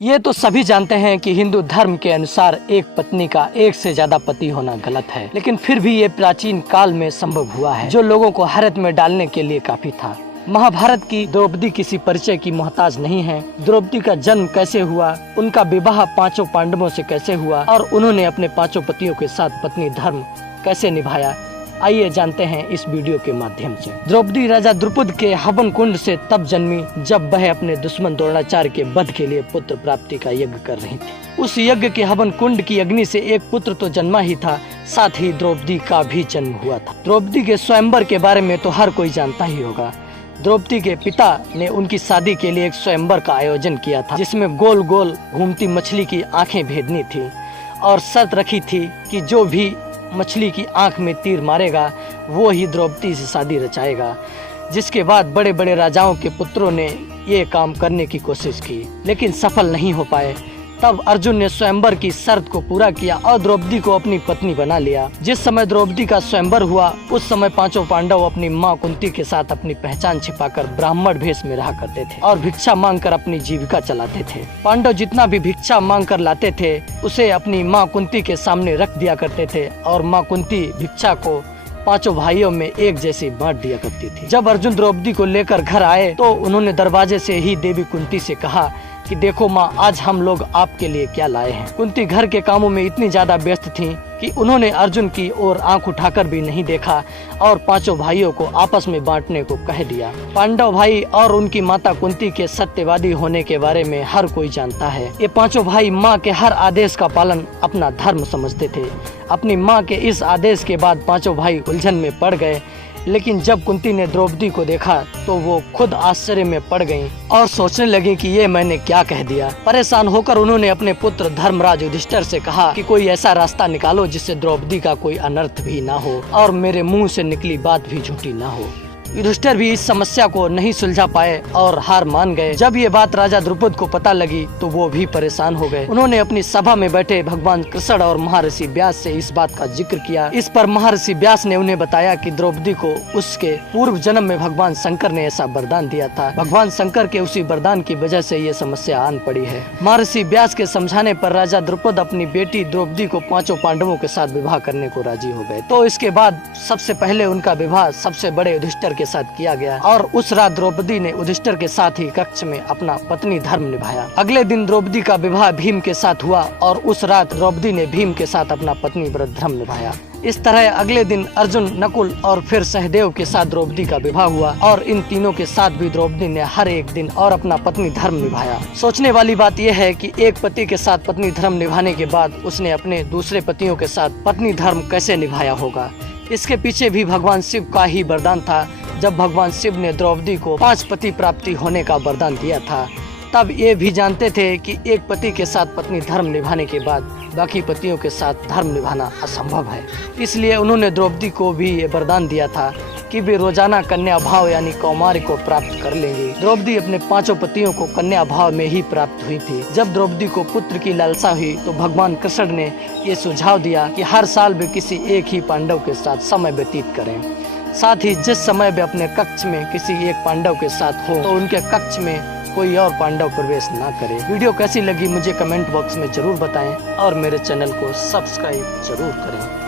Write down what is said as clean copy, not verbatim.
ये तो सभी जानते हैं कि हिंदू धर्म के अनुसार एक पत्नी का एक से ज्यादा पति होना गलत है, लेकिन फिर भी ये प्राचीन काल में संभव हुआ है, जो लोगों को हैरत में डालने के लिए काफी था। महाभारत की द्रौपदी किसी परिचय की मोहताज नहीं है। द्रौपदी का जन्म कैसे हुआ, उनका विवाह पांचों पांडवों से कैसे हुआ और उन्होंने अपने पांचों पतियों के साथ पत्नी धर्म कैसे निभाया, आइए जानते हैं इस वीडियो के माध्यम से। द्रौपदी राजा द्रुपद के हवन कुंड से तब जन्मी जब वह अपने दुश्मन द्रोणाचार्य के वध के लिए पुत्र प्राप्ति का यज्ञ कर रही थी। उस यज्ञ के हवन कुंड की अग्नि से एक पुत्र तो जन्मा ही था, साथ ही द्रौपदी का भी जन्म हुआ था। द्रौपदी के स्वयंवर के बारे में तो हर कोई जानता ही होगा। द्रौपदी के पिता ने उनकी शादी के लिए एक स्वयंवर का आयोजन किया था, जिसमें गोल गोल घूमती मछली की आंखें भेदनी थी और शर्त रखी थी कि जो भी मछली की आंख में तीर मारेगा वो ही द्रौपदी से शादी रचाएगा। जिसके बाद बड़े बड़े राजाओं के पुत्रों ने ये काम करने की कोशिश की, लेकिन सफल नहीं हो पाए। तब अर्जुन ने स्वयंवर की शर्त को पूरा किया और द्रौपदी को अपनी पत्नी बना लिया। जिस समय द्रौपदी का स्वयंवर हुआ उस समय पांचों पांडव अपनी मां कुंती के साथ अपनी पहचान छिपाकर ब्राह्मण भेष में रहा करते थे और भिक्षा मांगकर अपनी जीविका चलाते थे। पांडव जितना भी भिक्षा मांग कर लाते थे उसे अपनी मां कुंती के सामने रख दिया करते थे और मां कुंती भिक्षा को पांचों भाइयों में एक जैसी बांट दिया करती थी। जब अर्जुन द्रौपदी को लेकर घर आए तो उन्होंने दरवाजे से ही देवी कुंती से कहा कि देखो माँ, आज हम लोग आपके लिए क्या लाए हैं। कुंती घर के कामों में इतनी ज्यादा व्यस्त थीं कि उन्होंने अर्जुन की ओर आंख उठाकर भी नहीं देखा और पांचों भाइयों को आपस में बांटने को कह दिया। पांडव भाई और उनकी माता कुंती के सत्यवादी होने के बारे में हर कोई जानता है। ये पांचों भाई माँ के हर आदेश का पालन अपना धर्म समझते थे। अपनी माँ के इस आदेश के बाद पांचों भाई उलझन में पड़ गए, लेकिन जब कुंती ने द्रौपदी को देखा तो वो खुद आश्चर्य में पड़ गईं और सोचने लगी कि ये मैंने क्या कह दिया। परेशान होकर उन्होंने अपने पुत्र धर्मराज युधिष्ठिर से कहा कि कोई ऐसा रास्ता निकालो जिससे द्रौपदी का कोई अनर्थ भी ना हो और मेरे मुंह से निकली बात भी झूठी ना हो। युधिष्ठिर भी इस समस्या को नहीं सुलझा पाए और हार मान गए। जब ये बात राजा द्रुपद को पता लगी तो वो भी परेशान हो गए। उन्होंने अपनी सभा में बैठे भगवान कृष्ण और महर्षि व्यास से इस बात का जिक्र किया। इस पर महर्षि व्यास ने उन्हें बताया कि द्रौपदी को उसके पूर्व जन्म में भगवान शंकर ने ऐसा वरदान दिया था। भगवान शंकर के उसी वरदान की वजह से ये समस्या आन पड़ी है। महर्षि व्यास के समझाने पर राजा द्रुपद अपनी बेटी द्रौपदी को पांचों पांडवों के साथ विवाह करने को राजी हो गए। तो इसके बाद सबसे पहले उनका विवाह सबसे बड़े युधिष्ठिर के साथ किया गया और उस रात द्रौपदी ने युधिष्ठिर के साथ ही कक्ष में अपना पत्नी धर्म निभाया। अगले दिन द्रौपदी का विवाह भीम के साथ हुआ और उस रात द्रौपदी ने भीम के साथ अपना पत्नी व्रत धर्म निभाया। इस तरह अगले दिन अर्जुन, नकुल और फिर सहदेव के साथ द्रौपदी का विवाह हुआ और इन तीनों के साथ भी द्रौपदी ने हर एक दिन और अपना पत्नी धर्म निभाया। सोचने वाली बात यह है कि एक पति के साथ पत्नी धर्म निभाने के बाद उसने अपने दूसरे पतियों के साथ पत्नी धर्म कैसे निभाया होगा। इसके पीछे भी भगवान शिव का ही वरदान था। जब भगवान शिव ने द्रौपदी को 5 पति प्राप्ति होने का वरदान दिया था तब ये भी जानते थे कि एक पति के साथ पत्नी धर्म निभाने के बाद बाकी पतियों के साथ धर्म निभाना असंभव है। इसलिए उन्होंने द्रौपदी को भी ये वरदान दिया था कि वे रोजाना कन्या भाव यानी कौमार्य को प्राप्त कर लेंगी। द्रौपदी अपने पांचों पतियों को कन्या भाव में ही प्राप्त हुई थी। जब द्रौपदी को पुत्र की लालसा हुई तो भगवान कृष्ण ने ये सुझाव दिया कि हर साल वे किसी एक ही पांडव के साथ समय व्यतीत करें। साथ ही जिस समय वे अपने कक्ष में किसी एक पांडव के साथ हो तो उनके कक्ष में कोई और पांडव प्रवेश ना करे। वीडियो कैसी लगी मुझे कमेंट बॉक्स में जरूर बताएं और मेरे चैनल को सब्सक्राइब जरूर करें।